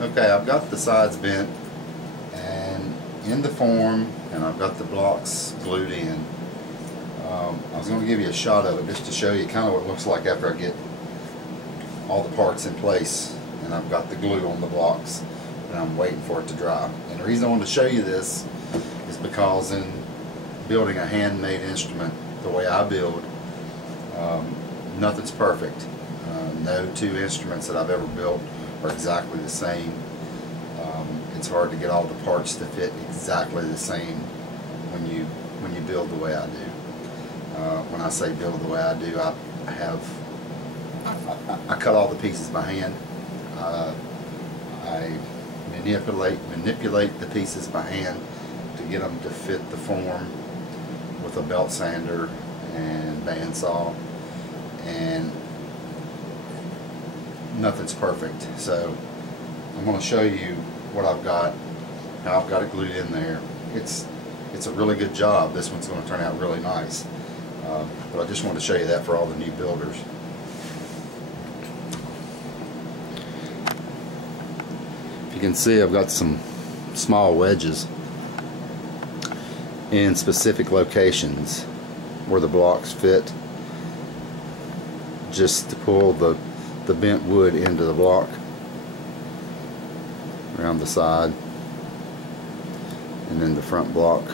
Okay, I've got the sides bent and in the form, and I've got the blocks glued in. I was going to give you a shot of it just to show you kind of what it looks like after I get all the parts in place and I've got the glue on the blocks and I'm waiting for it to dry. And the reason I wanted to show you this is because in building a handmade instrument the way I build, nothing's perfect. No two instruments that I've ever built are exactly the same. It's hard to get all the parts to fit exactly the same when you build the way I do. When I say build the way I do, I cut all the pieces by hand. I manipulate the pieces by hand to get them to fit the form with a belt sander and bandsaw, and nothing's perfect. So I'm going to show you what I've got, how I've got it glued in there. It's a really good job. This one's going to turn out really nice. But I just wanted to show you that for all the new builders. If you can see, I've got some small wedges in specific locations where the blocks fit, just to pull the bent wood into the block around the side and then the front block.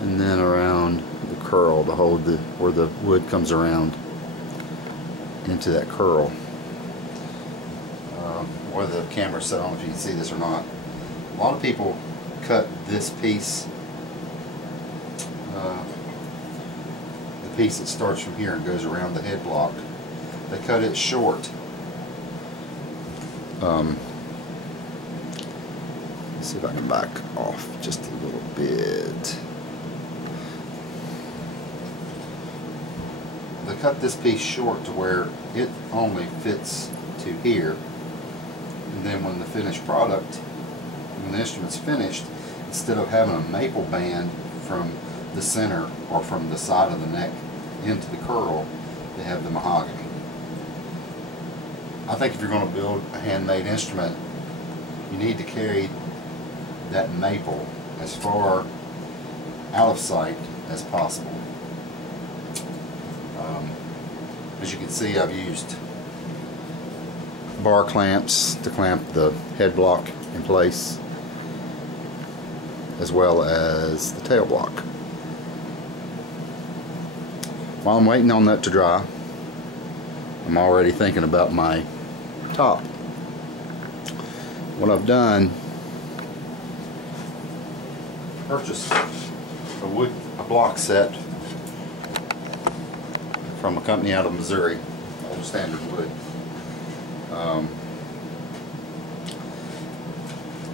And then around the curl to hold where the wood comes around into that curl. Whether the camera's set on, if you can see this or not. A lot of people cut this piece, the piece that starts from here and goes around the head block. They cut it short. Let's see if I can back off just a little bit. They cut this piece short to where it only fits to here, and then when the finished product, when the instrument's finished, instead of having a maple band from the center or from the side of the neck into the curl, they have the mahogany. I think if you're going to build a handmade instrument, you need to carry that maple as far out of sight as possible. As you can see, I've used bar clamps to clamp the head block in place, as well as the tail block. While I'm waiting on that to dry, I'm already thinking about my top. What I've done, purchased a block set from a company out of Missouri, Old Standard Wood.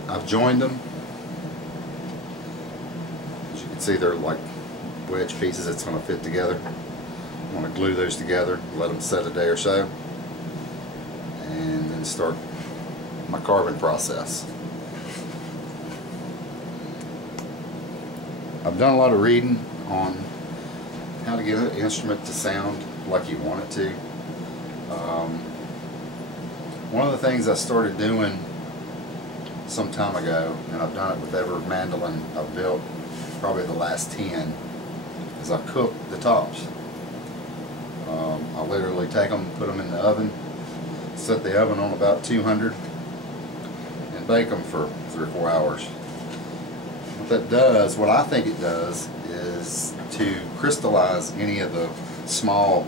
I've joined them. As you can see, they're like wedge pieces that's going to fit together. I'm going to glue those together, let them set a day or so, and then start my carving process. I've done a lot of reading on how to get an instrument to sound like you want it to. One of the things I started doing some time ago, and I've done it with every mandolin I've built, probably the last 10, is I cook the tops. I literally take them, put them in the oven, set the oven on about 200, and bake them for 3 or 4 hours. What that does, what I think it does, is to crystallize any of the small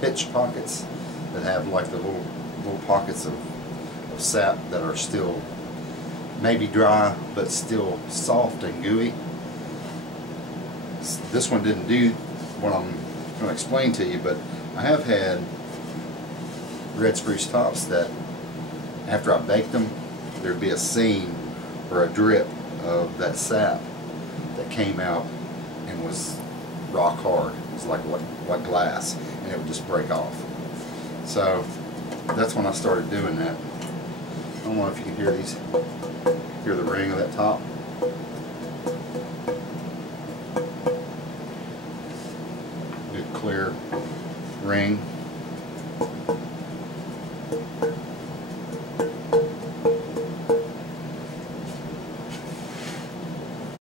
pitch pockets that have like the little pockets of sap that are still maybe dry but still soft and gooey. This one didn't do what I'm going to explain to you, but I have had red spruce tops that after I baked them, there'd be a seam or a drip of that sap that came out and was rock hard. It was like glass, and it would just break off. So that's when I started doing that. I don't know if you can hear the ring of that top. Good clear ring.